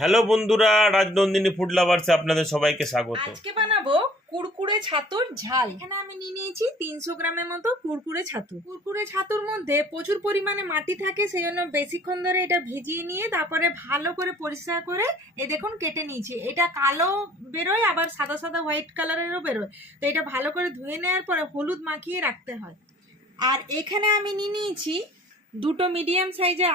Hello বন্ধুরা, Rajnandini food লাভার্সে আপনাদের সবাইকে স্বাগত। আজকে বানাবো কুরকুরে ছাতুর ঝাল। এখানে আমি নিয়ে নিয়েছি 300 গ্রামের মতো কুরকুরে ছাতু। কুরকুরে ছাতুর মধ্যে প্রচুর পরিমাণে মাটি থাকে, সেই জন্য বেশিক্ষণ ধরে এটা ভিজিয়ে নিয়ে তারপরে ভালো করে পরিষ্কার করে এই দেখুন কেটে নিয়েছি। এটা কালো বেরোয়, আবার সাদা সাদা হোয়াইট কালারেরও বেরোয়। তো এটা ভালো করে ধুয়ে নেওয়ার পরে হলুদ মাখিয়ে রাখতে হয়। আর এখানে আমি নিয়ে নিয়েছি দুটো মিডিয়াম সাইজের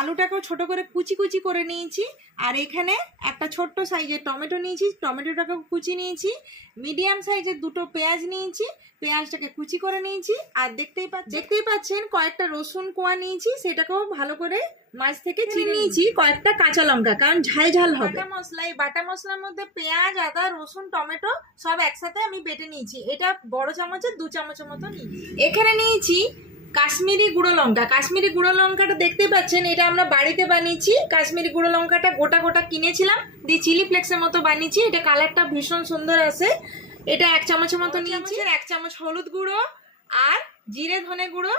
আলুটাকেও ছোট করে কুচি কুচি করে নিয়েছি। আর এখানে একটা ছোট্ট সাইজের টমেটো নিয়েছি, টমেটোটাকেও কুচি নিয়েছি। মিডিয়াম সাইজের দুটো পেঁয়াজ নিয়েছি, পেঁয়াজটাকে কুচি করে নিয়েছি। আর দেখতেই পাচ্ছেন কয়েকটা রসুন কোয়া নিয়েছি, সেটাকেও ভালো করে মাছ থেকে চিড়ে নিয়েছি। কয়েকটা কাঁচা লঙ্কা, কারণ ঝাল ঝাল হবে। বাটা মশলার মধ্যে পেঁয়াজ, আদা, রসুন, টমেটো সব একসাথে আমি বেটে নিয়েছি। এটা বড় চামচের 2 চামচের মতো নিয়েছি। এখানে নিয়েছি কাশ্মীরি গুঁড়ো লঙ্কা। কাশ্মীরি গুঁড়ো লঙ্কাটা দেখতেই পাচ্ছেন, এটা আমরা বাড়িতে বানিয়েছি। কাশ্মীরি গুঁড়ো লঙ্কাটা গোটা গোটা কিনেছিলাম, দিয়ে চিলি ফ্লেক্সের মতো বানিয়েছি। এটা কালারটা ভীষণ সুন্দর আসে। এটা 1 চামচের মতো নিয়েছি। 1 চামচ হলুদ গুঁড়ো আর জিরে ধনে গুঁড়ো,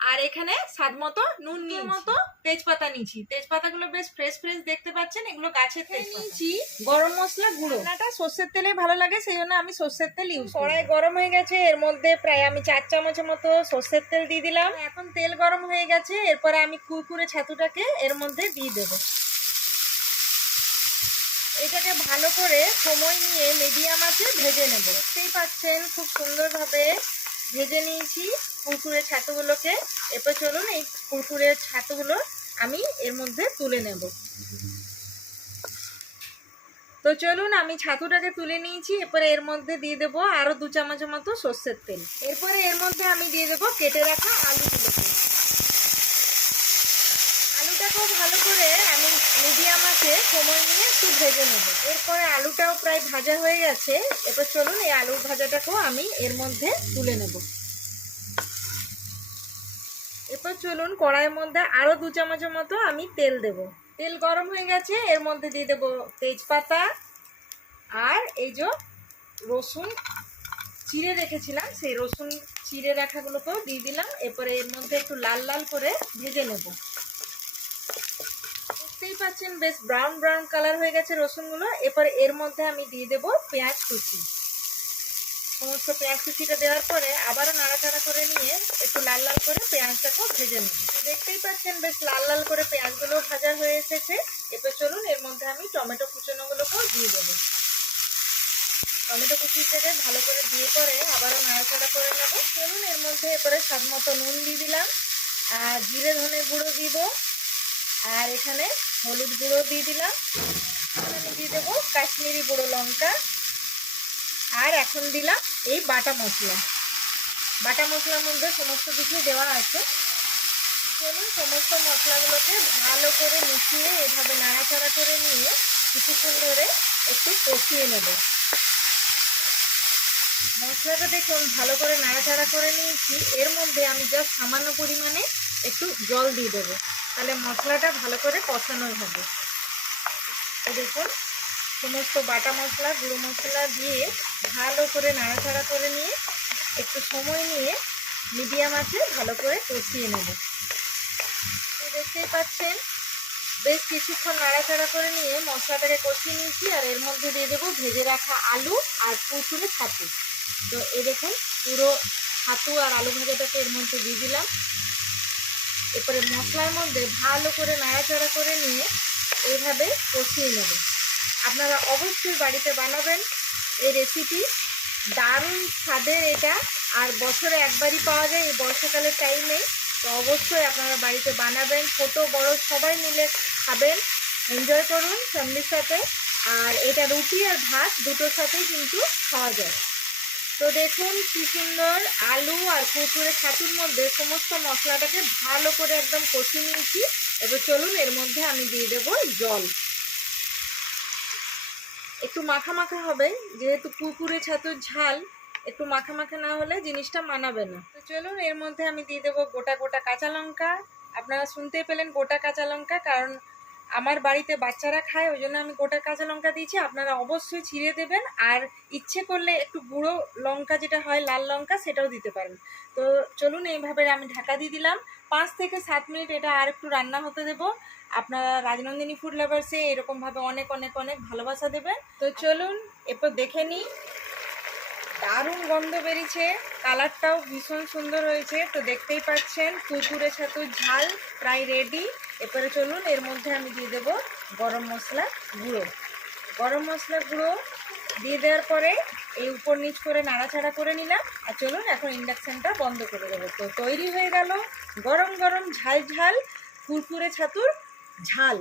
আর এখানে স্বাদ মতো নুন মতো তেজপাতা নিয়েছি। তেজপাতাগুলো বেশ ফ্রেশ ফ্রেশ দেখতে পাচ্ছেন, এগুলো গাছের তেজপাতা। নিয়েছি গরম মশলা গুঁড়ো। রান্নাটা সর্ষের তেলে ভালো লাগে, সেই জন্য আমি সর্ষের তেল ইউজ করি। কড়াই গরম হয়ে গেছে, এর মধ্যে প্রায় আমি 4 চামচের মতো সর্ষের তেল দিয়ে দিলাম। এখন তেল গরম হয়ে গেছে, এরপরে আমি কুরকুরে ছাতুটাকে এর মধ্যে দিয়ে দেবো। এটাকে ভালো করে সময় নিয়ে মিডিয়াম আঁচে ভেজে নেব। দেখতেই পাচ্ছেন খুব সুন্দরভাবে ভেজে নিয়েছি কুরকুরে ছাতুগুলোকে। এরপর চলুন এই কুরকুরে ছাতুগুলো আমি এর মধ্যে তুলে নেব। তো চলুন, আমি ছাতুটাকে তুলে নিয়েছি। এরপরে এর মধ্যে দিয়ে দেবো আরও 2 চামচের মতো সর্ষের তেল। এরপরে এর মধ্যে আমি দিয়ে দেবো কেটে রাখা আলুগুলোকে। আলুটাকেও ভালো করে আমি মিডিয়াম আঁচে সময় নিয়ে একটু ভেজে নেব। এরপরে আলুটাও প্রায় ভাজা হয়ে গেছে। এরপর চলুন এই আলু ভাজাটাকেও আমি এর মধ্যে তুলে নেব। এরপর চলুন কড়াইয়ের মধ্যে আরও 2 চামচের মতো আমি তেল দেব। তেল গরম হয়ে গেছে, এর মধ্যে দিয়ে দেবো তেজপাতা আর এই যে রসুন চিড়ে রেখেছিলাম, সেই রসুন চিড়ে রাখাগুলোকেও দিয়ে দিলাম। এরপরে এর মধ্যে একটু লাল লাল করে ভেজে নেব। দেখতেই পাচ্ছেন বেশ ব্রাউন ব্রাউন কালার হয়ে গেছে রসুনগুলো। এরপরে এর মধ্যে আমি দিয়ে দেবো পেঁয়াজ কুচি। সমস্ত পেঁয়াজ কুচিটা দেওয়ার পরে আবারও নাড়াচাড়া করে নিয়ে একটু লাল লাল করে পেঁয়াজটাকেও ভেজে নেব। দেখতেই পাচ্ছেন বেশ লাল লাল করে পেঁয়াজগুলো ভাজা হয়ে এসেছে। এরপর চলুন এর মধ্যে আমি টমেটো কুচনোগুলোকেও দিয়ে দেবো। টমেটো কুচিটাকে ভালো করে দিয়ে পরে আবারও নাড়াচাড়া করে নেব। চলুন এর মধ্যে এরপরে স্বাদ মতো নুন দিয়ে দিলাম, আর জিরে ধনে গুঁড়ো দিব, আর এখানে হলুদ গুঁড়ো দিয়ে দিলাম। আমি দিয়ে দেবো কাশ্মীরি গুঁড়ো লঙ্কা, আর এখন দিলাম এই বাটা মশলা। বাটা মশলার মধ্যে সমস্ত কিছু দেওয়া আছে। চলুন সমস্ত মশলাগুলোকে ভালো করে মিশিয়ে এভাবে নাড়াচাড়া করে নিয়ে কিছুক্ষণ ধরে একটু কষিয়ে নেব। মশলাটা দেখুন ভালো করে নাড়াচাড়া করে নিয়েছি। এর মধ্যে আমি জাস্ট সামান্য পরিমাণে একটু জল দিয়ে দেবো, তাহলে মশলাটা ভালো করে কষানো হবে। দেখুন সমস্ত বাটা মশলা গুঁড়ো মশলা দিয়ে ভালো করে নাড়াচাড়া করে নিয়ে একটু সময় নিয়ে মিডিয়াম আঁচে ভালো করে কষিয়ে নেব। দেখতেই পাচ্ছেন বেশ কিছুক্ষণ নাড়াচাড়া করে নিয়ে মশলাটাকে কষিয়ে নিয়েছি। আর এর মধ্যে দিয়ে দেবো ভেজে রাখা আলু আর কুরকুরে ছাতু। তো এই দেখুন পুরো ছাতু আর আলু ভাজাটাকে এর মধ্যে দিয়ে দিলাম। এরপরে মশলার মধ্যে ভালো করে নাড়াচাড়া করে নিয়ে এইভাবে কষিয়ে নেব। আপনারা অবশ্যই বাড়িতে বানাবেন এই রেসিপি, দারুণ স্বাদের এটা। আর বছরে একবারই পাওয়া যায় এই বর্ষাকালের টাইমে। তো অবশ্যই আপনারা বাড়িতে বানাবেন, ছোট বড় সবাই মিলে খাবেন, এনজয় করুন ফ্যামিলির সাথে। আর এটা রুটি আর ভাত দুটোর সাথেই কিন্তু খাওয়া যায়। তো দেখুন কি সুন্দর আলু আর কুরকুরে ছাতুর মধ্যে সমস্ত মশলাটাকে ভালো করে একদম কষিয়ে নিয়েছি। এবার চলুন এর মধ্যে আমি দিয়ে দেবো জল। একটু মাখা মাখা হবে, যেহেতু কুরকুরে ছাতুর ঝাল, একটু মাখা মাখা না হলে জিনিসটা মানাবে না। তো চলুন এর মধ্যে আমি দিয়ে দেবো গোটা গোটা কাঁচা লঙ্কা। আপনারা শুনতে পেলেন গোটা কাঁচা লঙ্কা, কারণ আমার বাড়িতে বাচ্চারা খায়, ওই জন্য আমি গোটা কাঁচা লঙ্কা দিয়েছি। আপনারা অবশ্যই ছিঁড়ে দেবেন, আর ইচ্ছে করলে একটু গুঁড়ো লঙ্কা যেটা হয় লাল লঙ্কা সেটাও দিতে পারেন। তো চলুন এইভাবে আমি ঢাকা দিয়ে দিলাম। 5 থেকে 7 মিনিট এটা আর একটু রান্না হতে দেব। আপনারা রাজনন্দিনী ফুড লাভার্সে এরকমভাবে অনেক অনেক অনেক ভালোবাসা দেবেন। তো চলুন এরপর দেখে নিই। দারুণ গন্ধ বেরিয়েছে, কালারটাও ভীষণ সুন্দর হয়েছে। তো দেখতেই পাচ্ছেন কুরকুরে ছাতুর ঝাল প্রায় রেডি। এরপরে চলুন এর মধ্যে আমি দিয়ে দেবো গরম মশলা গুঁড়ো। গরম মশলা গুঁড়ো দিয়ে দেওয়ার পরে এই উপর নিচ করে নাড়াচাড়া করে নিলাম। আর চলুন এখন ইন্ডাকশানটা বন্ধ করে দেবো। তো তৈরি হয়ে গেল গরম গরম ঝাল ঝাল কুরকুরে ছাতুর ঝাল।